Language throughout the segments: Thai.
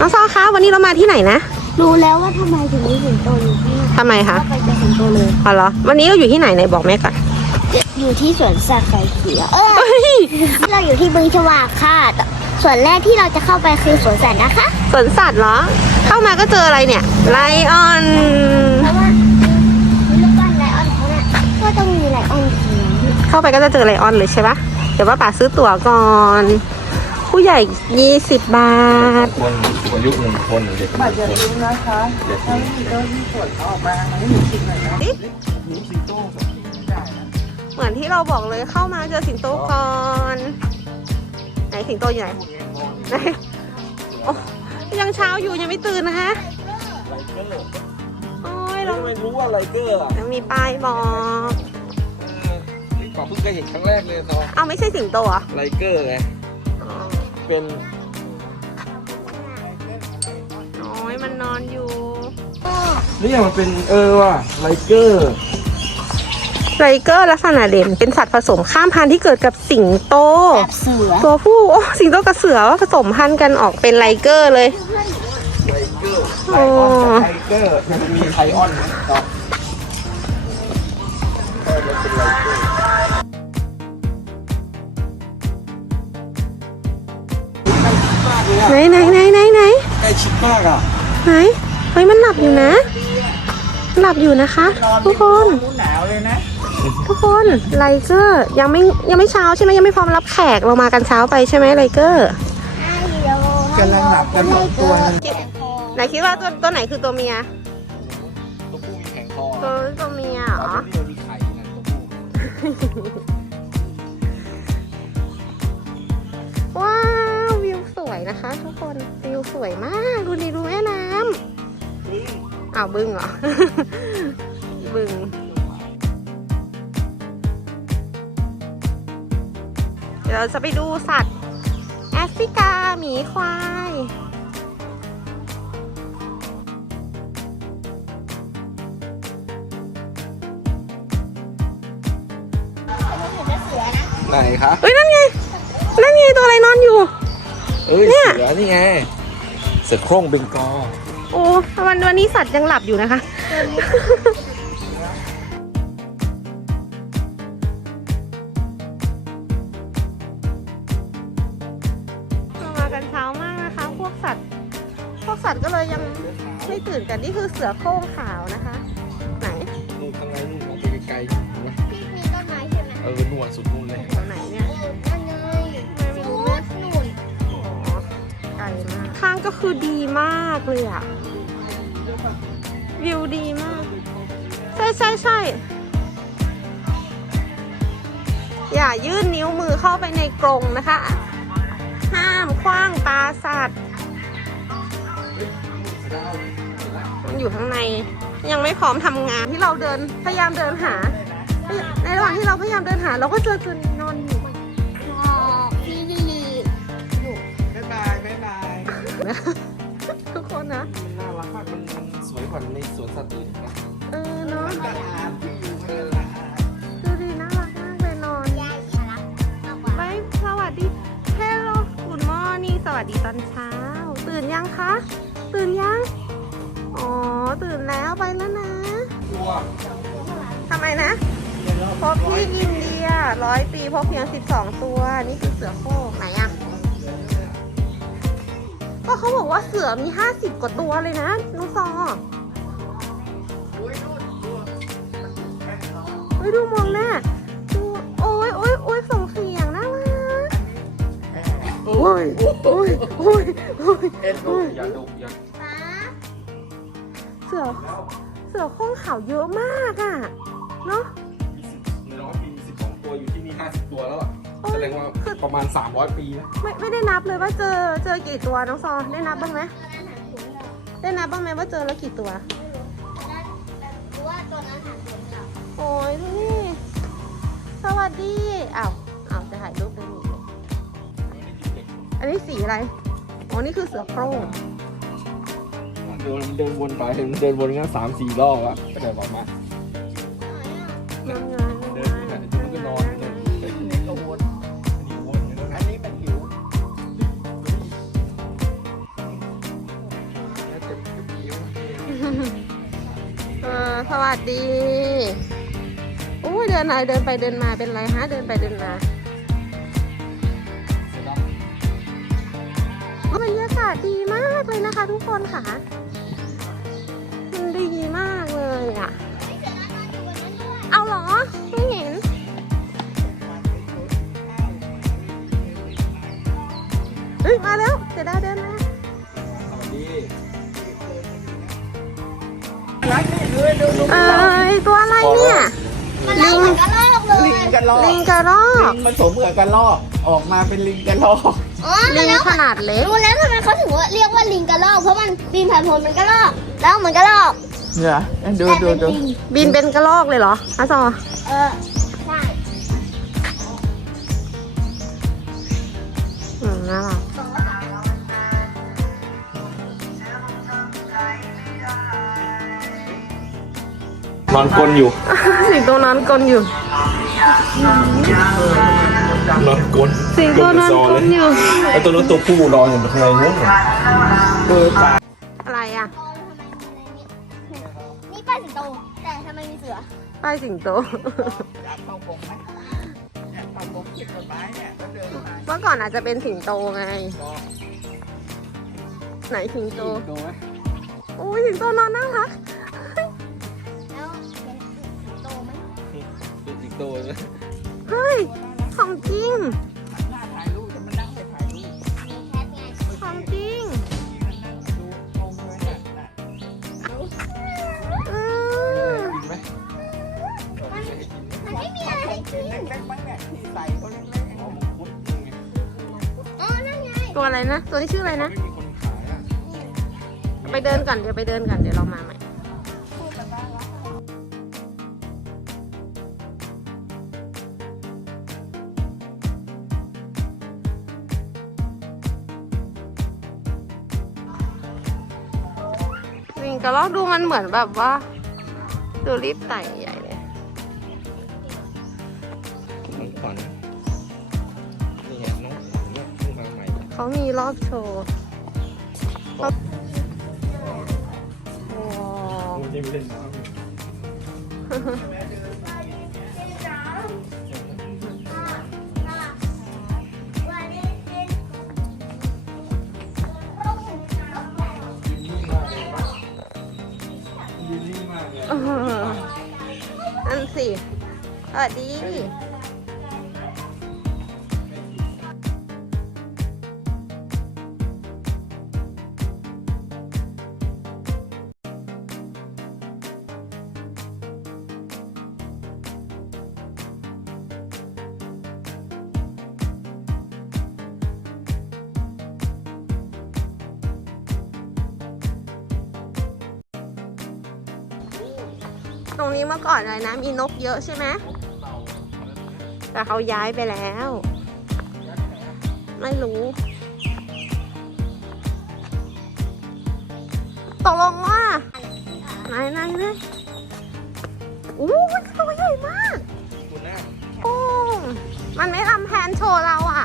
น้องซอคะวันนี้เรามาที่ไหนนะรู้แล้วว่าทำไมถึงมีสิงโตอยู่ที่นี่ทำไมคะก็ไปเจอสิงโตเลยอ๋อเหรอวันนี้เราอยู่ที่ไหนไหนบอกแม่ก่อนอยู่ที่สวนสัตว์ไก่เขียวเออเฮ้ยเราอยู่ที่บึงฉวากค่ะแต่ส่วนแรกที่เราจะเข้าไปคือสวนสัตว์นะคะสวนสัตว์เหรอ เข้ามาก็เจออะไรเนี่ยไลออนเพราะว่ามีลูกปั้นไลออนเขาเนี่ยก็ต้องมีไลออนเขียวเข้าไปก็จะเจอไลออนเลยใช่ปะเดี๋ยวว่าป๋าซื้อตั๋วก่อน ผู้ใหญ่ 20 บาท คนอายุหนึ่งคนเด็กหนึ่งคนเด็กหนึ่งคนเหมือนที่เราบอกเลยเข้ามาเจอสิงโตก่อน ไหนสิงโตอยู่ไหนไหนโอ้ยังเช้าอยู่ยังไม่ตื่นนะคะโอ้ยเราไม่รู้ว่าไลเกอร์อะยังมีป้ายบอกนี่ก่อนเพิ่งเคยเห็นครั้งแรกเลยเนาะเอาไม่ใช่สิงโตเหรอไลเกอร์ไงอ๋อเป็น มันนอนอยู่นี่มันเป็นเออว่ะไลเกอร์ไลเกอร์ลักษณะเด่นเป็นสัตว์ผสมข้ามพันธุ์ที่เกิดกับสิงโต แบบเสือตัวผู้โอ้สิงโตกับเสือว่าผสมพันธุ์กันออกเป็นไลเกอร์เลย ไลเกอร์โอ้ไลเกอร์มันมีไทออนนะต่อเออมันเป็นไลเกอร์ไหนไหนไหนไหนไหนใกล้ชิดมากอะ ไหนเฮ้ยมันหลับอยู่นะ หลับอยู่นะคะ ทุกคนหนาวเลยนะทุกคนไลเกอร์ยังไม่ยังไม่เช้าใช่ไหมยังไม่พร้อมรับแขกเรามากันเช้าไปใช่ไหมไลเกอร์กำลังหลับกันสองตัวนึงไหนคิดว่าตัวตัวไหนคือตัวเมียตัวผู้มีแข็งคอตัวตัวเมียเหรอ๋ออตัวนี้มันมีไข่นะตัวผู้ว้า ววิวสวยนะคะ ทุกคนวิวสวยมาก ดูดิดูแม่น้ำอ้าวบึ้งเหรอ บึ้งเดี๋ยวเราจะไปดูสัตว์แอฟริกาหมีควายไหนคะเอ้ยนั่นไง นั่นไงตัวอะไรนอนอยู่ เอ้ยเนี่ยเสือนี่ไง เสือโคร่งเบงกอลโอ้วันวันนี้สัตว์ยังหลับอยู่นะคะเรามากันเช้ามากนะคะ พวกสัตว์ พวกสัตว์ก็เลยยังไม่ตื่นกันนี่คือเสือโคร่งขาวนะคะ ไหนนู่นข้างในนู่นมองไปไกลๆเห็นไหมที่มีต้นไม้ใช่ไหมเออนู่นสุดนู่นเลยตัวไหน คือดีมากเลยอะวิวดีมาก ใช่ใช่ใช่อย่ายื่นนิ้วมือเข้าไปในกรงนะคะ ห้ามคว้างปลาสัตว์มันอยู่ข้างในยังไม่พร้อมทำงานที่เราเดินพยายามเดินหา ในระหว่างที่เราพยายามเดินหา เราก็เจอตัวนี้ ทุกคนนะน่ารักมาก มันสวยกว่าในสวนสัตว์อื่นนะเออเนาะอาหารที่อยู่เออดูดีน่ารักมากเลยนอนยายค่ะรักมากกว่าบายสวัสดี Hello Good Morning สวัสดีตอนเช้า ตื่นยังคะ ตื่นยัง อ๋อ ตื่นแล้วไปแล้วนะตัวทำไมนะพบที่อินเดียร้อยปีพบเพียง 12 ตัว นี่คือเสือโคร่งไหนอะก็ เขาบอกว่าเสือมี 50 กว่าตัวเลยนะน้องซอเฮ้ยดูมองหน้าดูโอ้ยโอ้ยโอ้ยส่งเสียงน่ารักโอ้ยโอ้ยโอ้ยโอ้ยเอ็นดูอย่าดุอย่าป้าเสือเสือโคร่งขาวเยอะมากอะเนาะในร้อยปีมีสิบสองตัวอยู่ที่นี่ห้าสิบตัวแล้วอะแสดงว่า ประมาณสามร้อยปีนะไม่ไม่ได้นับเลยว่าเจอเจอกี่ตัวน้องซอได้นับบ้างไหมตัวนั้นหางสูงเหรอได้นับบ้างไหมว่าเจอแล้วกี่ตัวไม่รู้ตัวนั้นแต่รู้ว่าตัวนั้นหางสูงเหรอโอ้ยดูนี่สวัสดีอ้าวอ้าวจะถ่ายรูปได้หนิอันนี้สีอะไรอ๋อนี่คือเสือโคร่งเดินเดินวนไปเห็นเดินวนงั้นสามสี่รอบอะก็เดินออกมางามงามเดินไปไหนตรงนู้นก็นอนเดินไปที่ไหน วัสดีอุ้เดินไหนเดินไปเดินมาเป็นไรฮะเดินไปเดินมาบรรยากาศดีมากเลยนะคะ ทุกคนค่ะ มันดีมากเลยอะ เอาเหรอ ไม่เห็น เฮ้ย มาแล้วเดี๋ยวได้เดินมา เอ้ยตัวอะไรเนี่ยมันเล่าเหมือนกระรอกเลยลิงกันลอกลิงกระรอกลิงผสมกับกันลอกออกมาเป็นลิงกันลอกอ๋อลิงแล้วขนาดเล็กรู้แล้วทำไมเขาถึงว่าเรียกว่าลิงกระรอกเพราะมันบินผ่านผลมันกระรอกแล้วเหมือนกระรอกเนี่ยดูแต่ดูเป็นดูลิงบินเป็นกระรอกเลยเหรออาซอเออใช่อื นอนกลนอยู่ สิงโตนอนกลนอยู่ นอนกลนสิงโตนอนกลนอยู่ แล้วตัวนู้นตัวผู้นอนอยู่ข้างในนู้นเออตาอะไรอะ นี่ป้ายสิงโต แต่ทำไมมีเสือ ป้ายสิงโตเมื่อก่อนอาจจะเป็นสิงโตไง ไหนสิงโตโดนไหมโอ้ยสิงโตนอนน่ารัก โตเลยเฮ้ย ของจริงมีแคทไงของจริงเออกินไหมมันไม่มีอะไรให้กินเล็กๆบ้างเนี่ยที่ใส่เขาเล็กๆเอามังคุดนี่ไงอ๋อนั่นไงตัวอะไรนะ ตัวนี้ชื่ออะไรนะ ไม่มีคนขายอะ ไปเดินก่อน เดี๋ยวไปเดินก่อน เดี๋ยวเรามาใหม่ ดูมันเหมือนแบบว่า ดูรีบไต่ใหญ่เลยน้องขวัญนี่ไงน้องขวัญเนี่ยเพิ่งมาใหม่เขามีรอบโชว์ว้าวมันจะมีเล่นน้เวัสดี ตรงนี้เมื่อก่อนอะไรนะมีนกเยอะใช่ไหม แต่เขาย้ายไปแล้ว ไม่รู้ตกลงว่าไหนไหนเลยอู้มันตัวใหญ่มากคุณแม่โอ้มันไม่ทำแพนโชว์เราอะ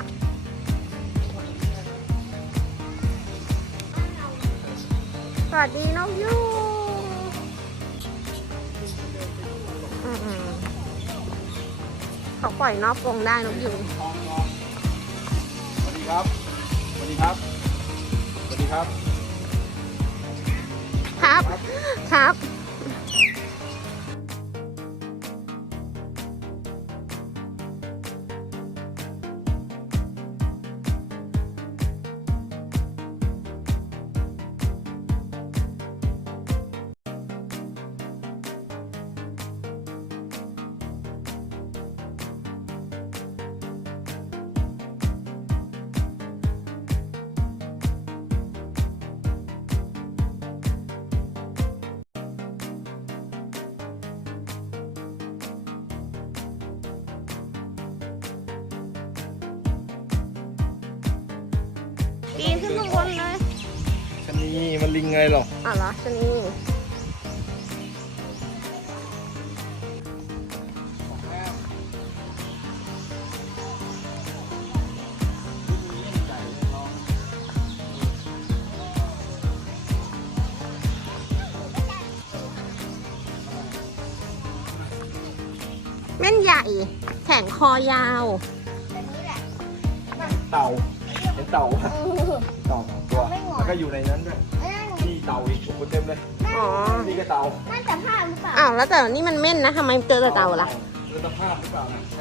สวัสดีนกยูอืม เขาปล่อยนอกกรงได้นกยูงสวัสดีครับ สวัสดีครับ สวัสดีครับ ครับ ครับ ลิงไงหรออะเหรอชะนีส้นใหญ่ แข็งคอยาวแบบนี้แหละเต่าเห็นเต่าปะเออเต่าสองตัวไม่หงอนแล้วก็อยู่ในนั้นด้วย เอ้ยนี่เต่าอีกโอ้โหเต็มเลย อ๋อ นี่ก็เต่าน่าจะผ้าหรือเปล่า อ้าวแล้วแต่นี่มันเม่นนะทำไมเจอแต่เต่าล่ะเรือตะภาพหรือเปล่านะใช่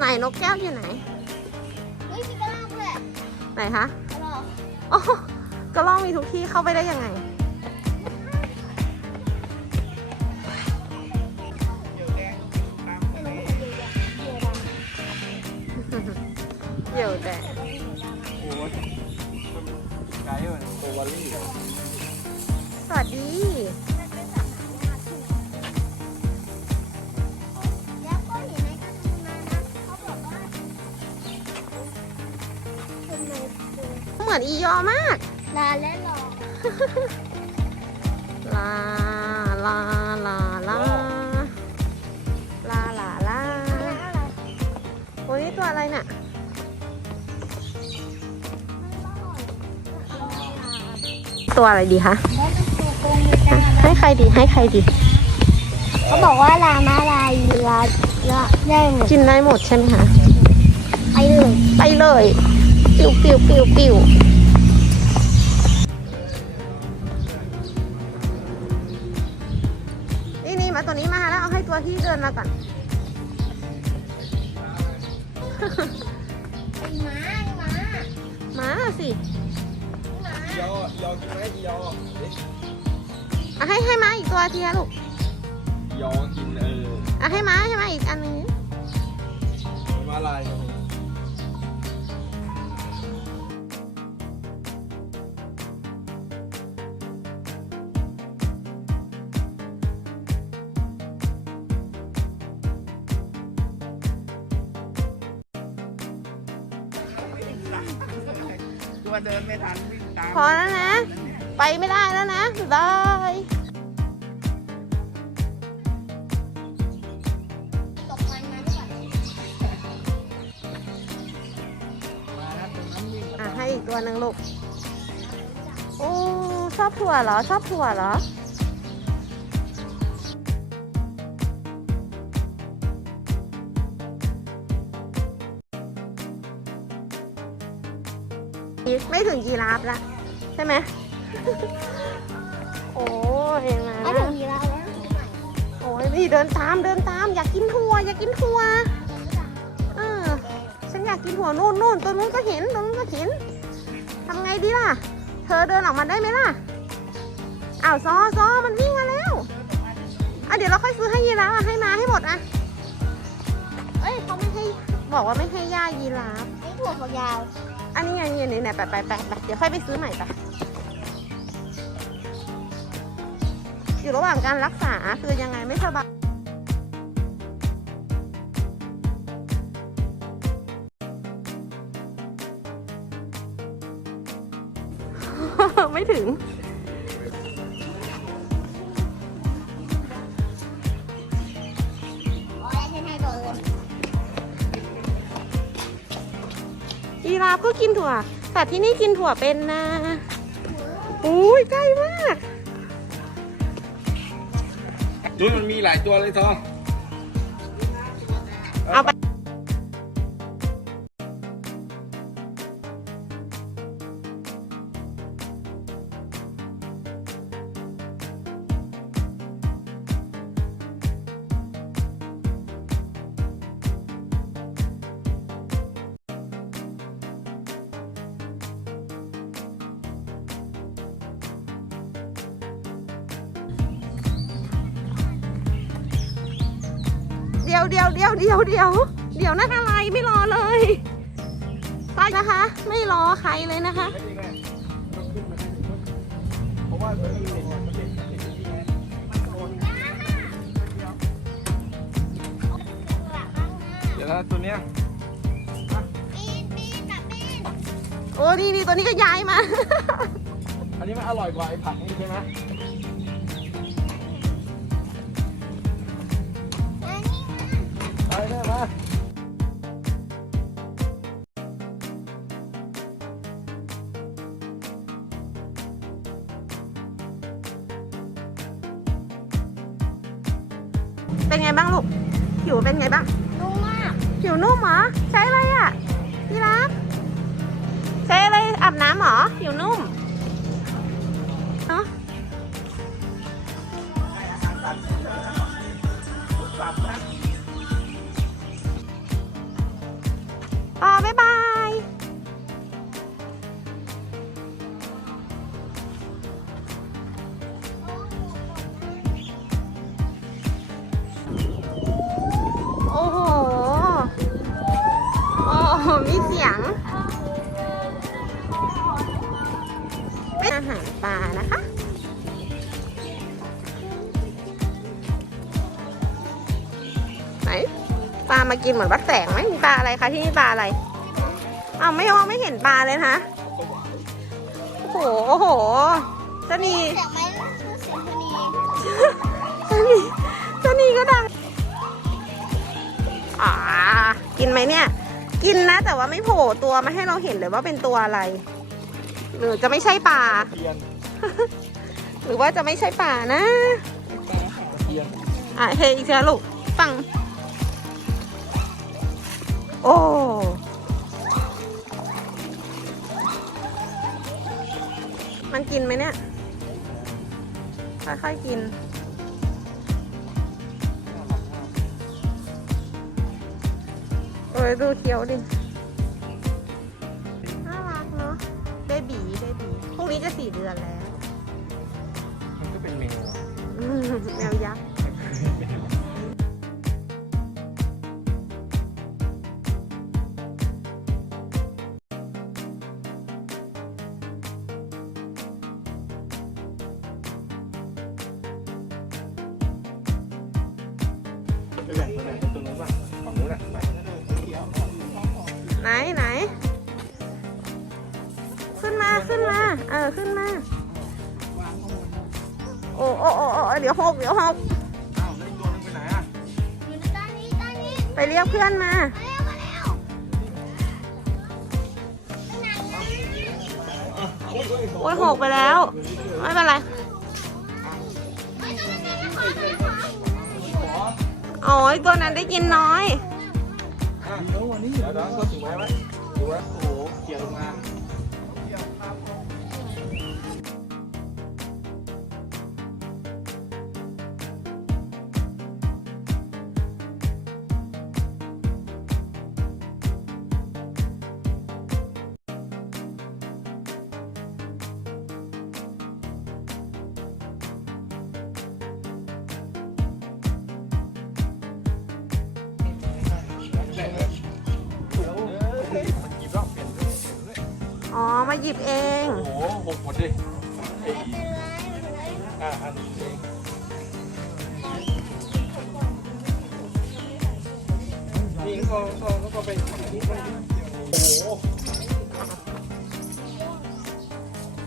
ไหนนกแก้วอยู่ไหนเฮ้ยมีกระรอกด้วยไหนคะกระรอกอ๋อกระรอกมีทุกที่เข้าไปได้ยังไง มือนอียอมาก ลาและหลอกลาลาลาลาลาลาลาโอ้ยนี่ตัวอะไรน่ะตัวอะไรดีคะแล้วต้องตัวโกงเลยจ้าให้ใครดีให้ใครดีเขาบอกว่าลามาลายลาลาได้หมดกินได้หมดใช่ไหมคะไปเลย ไปเลย ปิวปิวปิวปิวนี่นี่มาตัวนี้มาแล้วเอาให้ตัวที่เดินมาก่อนไอ้หมาไอ้หมามาสิหมายอยอกินไหมยอเอ๊ะอะให้ให้มาอีกตัวทีละลูกยอกินเอออะให้มาให้มาอีกอันหนึงมันมาลาย ตัวเดินไม่ทันวิ่งตามพอแล้วนะ ไปไม่ได้แล้วนะบายบายตกมันมาด้วยก่อนมาแล้วตรงนั้นวิ่งอะให้อีกตัวหนึ่งลูก โอ้ ชอบถั่วเหรอ ชอบถั่วเหรอ ไม่ถึงยีราฟละใช่ไหม โอ้ยมาไอ้ถึงยีราฟแล้วโอ้ยนี่เดินตามเดินตาม อยากกินถั่วอยากกินถั่วเออฉันอยากกินถั่วนู่นนู่นตัวนู้นก็เห็นตัวนู้นก็เห็นทำไงดีล่ะ เธอเดินออกมาได้ไหมล่ะอ้าวซอซอมันวิ่งมาแล้วอะเดี๋ยวเราค่อยซื้อให้ยีราฟอะให้มาให้หมดอะเอ้ยเขาไม่ให้บอกว่าไม่ให้ย่ายีราฟไอ้ถั่วฝักยาว อันนี้ไงเนี่ยเนี่ยเนี่ยไปไปไปไปเดี๋ยวค่อยไปซื้อใหม่ไปอยู่ระหว่างการรักษาคือยังไงไม่สบายไม่ถึง ก็กินถั่วแต่ที่นี่กินถั่วเป็นนะอุ้ยใกล้มาก จุ้ยมันมีหลายตัวเลยทอง ยวเดี๋ยวเดี๋ยวเดี๋ยวเดี๋ยวเดี๋ยวนั่นอะไรไม่รอเลยไปนะคะ ไม่รอใครเลยนะคะไม่ดีไงต้องขึ้นมาได้เพราะว่ามันมีเด็กมันเด็กมันเด็กที่ไงเดี๋ยวนะตัวเนี้ยปีนปีนกับปีนโอ้นี่นี่ตัวนี้ก็ย้ายมา อันนี้มันอร่อยกว่าไอ้ผักนี่ใช่ไหม มากินเหมือนวัดแสงไหมมีปลาอะไรคะที่นี่ปลาอะไรอ้าวไม่มองไม่เห็นปลาเลยนะโอ้โหโอ้โหชะนีเสียงไหมเสียงคนนี้ชะนีชะนีก็ดังอ่ากินไหมเนี่ย กินนะ แต่ว่าไม่โผล่ตัวมาให้เราเห็นเลยว่าเป็นตัวอะไร หรือจะไม่ใช่ปลาหรือว่าจะไม่ใช่ปลานะเทียนอะเฮอีกทีละลูกฟัง โอ้มันกินไหมเนี่ย ค่อยๆกิน โอ้ยดูเคี้ยวดิ น่ารักเนาะ เบบีเบบีพรุ่งนี้จะสี่เดือนแล้ว มันก็เป็นแมวอะอืมแมวยักษ์ ไหนไหน ขึ้นมาขึ้นมา เออ ขึ้นมาโอ้โอ้โอ้โอ้เดี๋ยวหกเดี๋ยวหกอ้าวแล้วอีกตัวนึงไปไหนอะอยู่ในด้านนี้ด้านนี้ไปเรียกเพื่อนมา มาแล้วมาแล้วไปไหนนะโอ้ยหกไปแล้ว ไม่เป็นไรไม่ต้องไปไหนนะคะไม่ต้องอ๋อไอ้ตัวนั้นได้กินน้อยอะเดี๋ยววั นนี้เดี๋ยวเดี๋ยวก็ถึงไว้ไหมดูว่าโอ้โหเขี่ยลงมา มาหยิบเอง โอ้โหหกหมดดิไอ้อะอันนี้เองนี่ก็ก็ก็ไปทำนี้ก็โอ้โห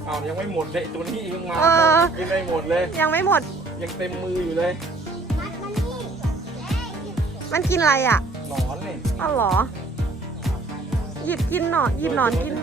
เอายังไม่หมดเลยตัวนี้ยังมาเออกินไม่หมดเลย ยังไม่หมด ยังเต็มมืออยู่เลย มัดมานี่มันกินอะไรอะหนอนนี่อ้าวเหรอ หยิบกินหนอนหยิบหนอนกินเลยเหรอ